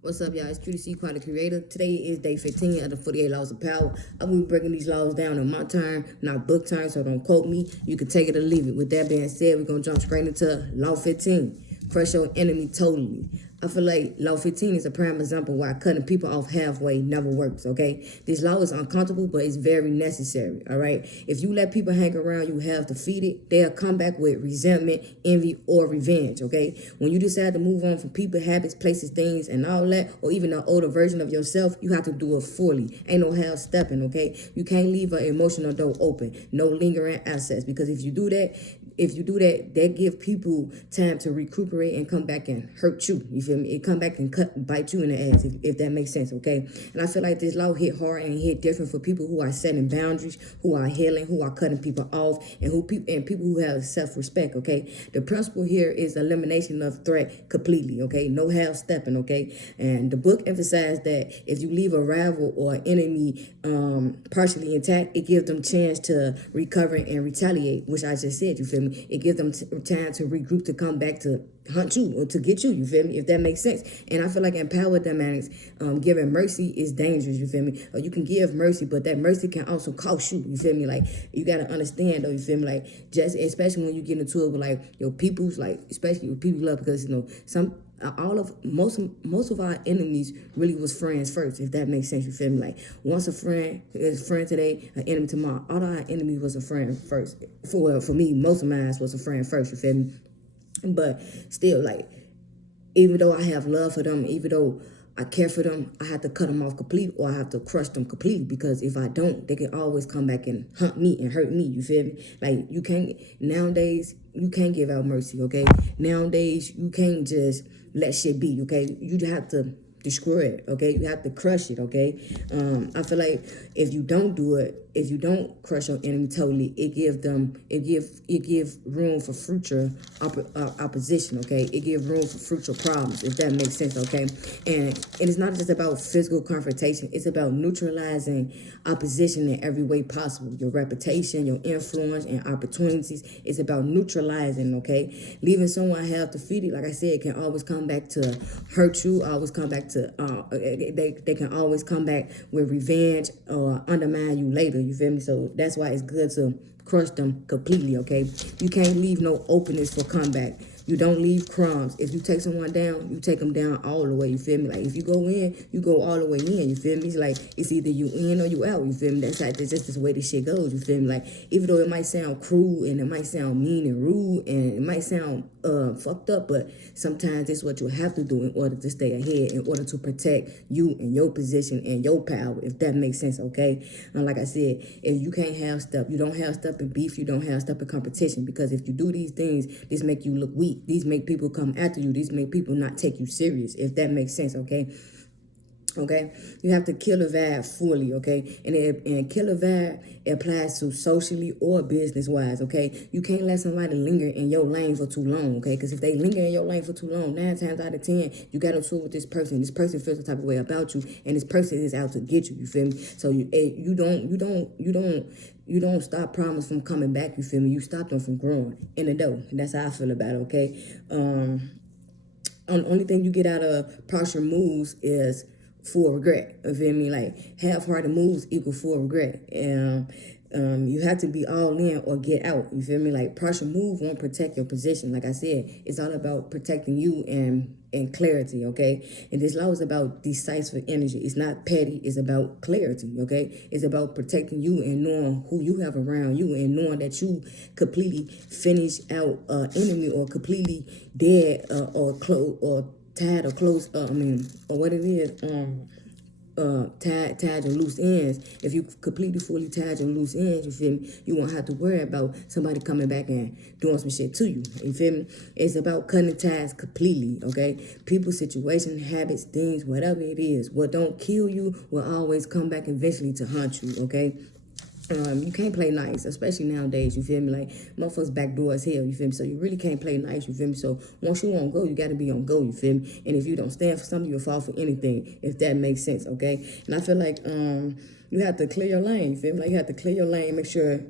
What's up, y'all? It's Trudy C. Quality Creator. Today is day 15 of the 48 Laws of Power. I will be breaking these laws down on my time, not book time, so don't quote me. You can take it or leave it. With that being said, we're going to jump straight into Law 15. Crush your enemy totally. I feel like Law 15 is a prime example why cutting people off halfway never works, okay? This law is uncomfortable, but it's very necessary, all right? If you let people hang around you half defeated, they'll come back with resentment, envy, or revenge, okay? When you decide to move on from people, habits, places, things, and all that, or even an older version of yourself, you have to do it fully. Ain't no half stepping, okay? You can't leave an emotional door open. No lingering access, because if you do that, that give people time to recuperate and come back and hurt you. You feel me? It come back and bite you in the ass, if that makes sense, okay? And I feel like this law hit hard and hit different for people who are setting boundaries, who are healing, who are cutting people off, and people who have self-respect, okay? The principle here is elimination of threat completely, okay? No half stepping, okay? And the book emphasized that if you leave a rival or enemy partially intact, it gives them chance to recover and retaliate, which I just said, you feel me? It gives them time to regroup, to come back to hunt you or to get you, you feel me? If that makes sense. And I feel like in power dynamics, giving mercy is dangerous, you feel me? Or you can give mercy, but that mercy can also cost you, you feel me? Like, you got to understand, though, you feel me? Like, just especially when you get into it with, like, your people's, like, especially with people you love, because, you know, most of our enemies really was friends first, if that makes sense, you feel me? Like, once a friend is a friend today, an enemy tomorrow. All our enemies was a friend first. For me, most of mine was a friend first, you feel me? But still, like, even though I have love for them, even though I care for them, I have to cut them off completely, or I have to crush them completely, because if I don't, they can always come back and hunt me and hurt me, you feel me? Like, nowadays, you can't give out mercy, okay? Nowadays, you can't just let shit be, okay? You have to destroy it, okay? You have to crush it, okay? I feel like if you don't do it, if you don't crush your enemy totally, it give room for future opposition, okay? It give room for future problems, if that makes sense, okay? And it's not just about physical confrontation. It's about neutralizing opposition in every way possible. Your reputation, your influence, and opportunities. It's about neutralizing, okay? Leaving someone half defeated, like I said, can always come back to hurt you, always come back to, they can always come back with revenge or undermine you later, you feel me? So that's why it's good to crush them completely, okay? You can't leave no openings for comeback. You don't leave crumbs. If you take someone down, you take them down all the way, you feel me? Like, if you go in, you go all the way in, you feel me? It's like, it's either you in or you out, you feel me? That's just the way this shit goes, you feel me? Like, even though it might sound cruel and it might sound mean and rude and it might sound fucked up, but sometimes it's what you have to do in order to stay ahead, in order to protect you and your position and your power, if that makes sense, okay? And like I said, if you can't have stuff, you don't have stuff in beef, you don't have stuff in competition, because if you do these things, this make you look weak. These make people come after you. These make people not take you serious, if that makes sense, okay? Okay, you have to kill a vibe fully, okay? And kill a vibe, it applies to socially or business wise, okay? You can't let somebody linger in your lane for too long, okay? Because if they linger in your lane for too long, 9 times out of 10, you got into it with this person. This person feels the type of way about you, and this person is out to get you. You feel me? So you don't stop problems from coming back. You feel me? You stop them from growing in the dough. And that's how I feel about it, okay? Only thing you get out of partial moves is full regret. You feel me? Like, half-hearted moves equal full regret. And you have to be all in or get out. You feel me? Like, partial move won't protect your position. Like I said, it's all about protecting you and clarity, okay? And this law is about decisive energy. It's not petty. It's about clarity, okay? It's about protecting you and knowing who you have around you, and knowing that you completely finish out enemy, or completely dead, or close, or tied or close, or what it is, tied your loose ends. If you completely fully tied your loose ends, you feel me, you won't have to worry about somebody coming back and doing some shit to you. You feel me? It's about cutting ties completely, okay? People, situation, habits, things, whatever it is, what don't kill you will always come back eventually to haunt you, okay? You can't play nice, especially nowadays, you feel me? Like, motherfuckers backdoor as hell, you feel me? So you really can't play nice, you feel me? So once you on go, you got to be on go, you feel me? And if you don't stand for something, you'll fall for anything, if that makes sense, okay? And I feel like you have to clear your lane, you feel me? Like, you have to clear your lane, make sure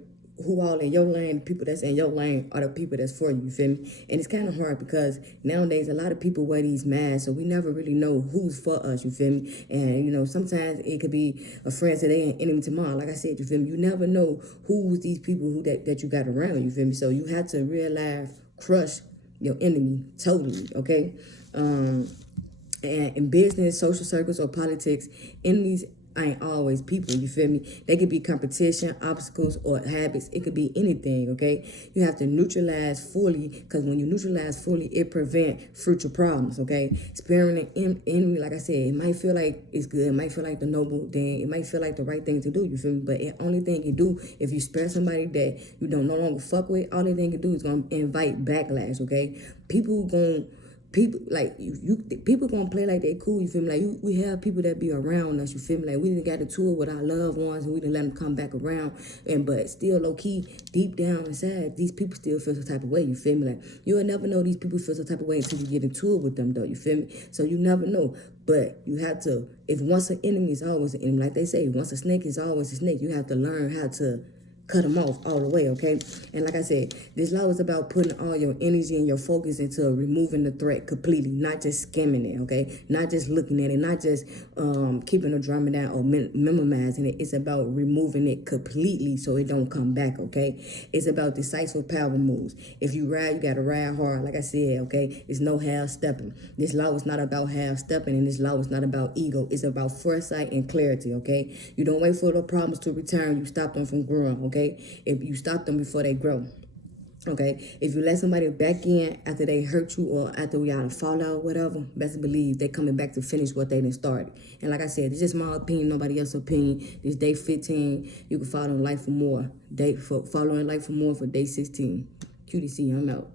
who all in your lane, the people that's in your lane are the people that's for you, feel me? And it's kind of hard because nowadays a lot of people wear these masks, so we never really know who's for us, you feel me? And, you know, sometimes it could be a friend today and enemy tomorrow. Like I said, you feel me? You never know who's these people that you got around, you feel me? So you have to real life crush your enemy totally, okay? And in business, social circles, or politics, enemies ain't always people, you feel me? They could be competition, obstacles, or habits. It could be anything, okay? You have to neutralize fully, because when you neutralize fully, it prevent future problems, okay? Sparing an enemy, like I said, it might feel like it's good, it might feel like the noble thing, it might feel like the right thing to do, you feel me? But the only thing you do, if you spare somebody that you don't no longer fuck with, all they thing you do is gonna invite backlash, okay? People like people gonna play like they cool, you feel me? Like we have people that be around us, you feel me? Like we didn't got to tour with our loved ones and we didn't let them come back around, and but still low key deep down inside, these people still feel some type of way, you feel me? Like you'll never know these people feel some type of way until you get in tour with them though, you feel me? So you never know. But you have to, if once an enemy is always an enemy, like they say, once a snake is always a snake, you have to learn how to cut them off all the way, okay? And like I said, this law is about putting all your energy and your focus into removing the threat completely, not just skimming it, okay? Not just looking at it, not just keeping the drama down or memorizing it. It's about removing it completely so it don't come back, okay? It's about decisive power moves. If you ride, you got to ride hard, like I said, okay? It's no half-stepping. This law is not about half-stepping, and this law is not about ego. It's about foresight and clarity, okay? You don't wait for the problems to return. You stop them from growing, okay? If you stop them before they grow, okay? If you let somebody back in after they hurt you or after we had a fallout, whatever, best believe they coming back to finish what they didn't start. And like I said, it's just my opinion, nobody else's opinion. This day 15, you can follow Life for More. Follow Life for More for day 16. QDC, I'm out.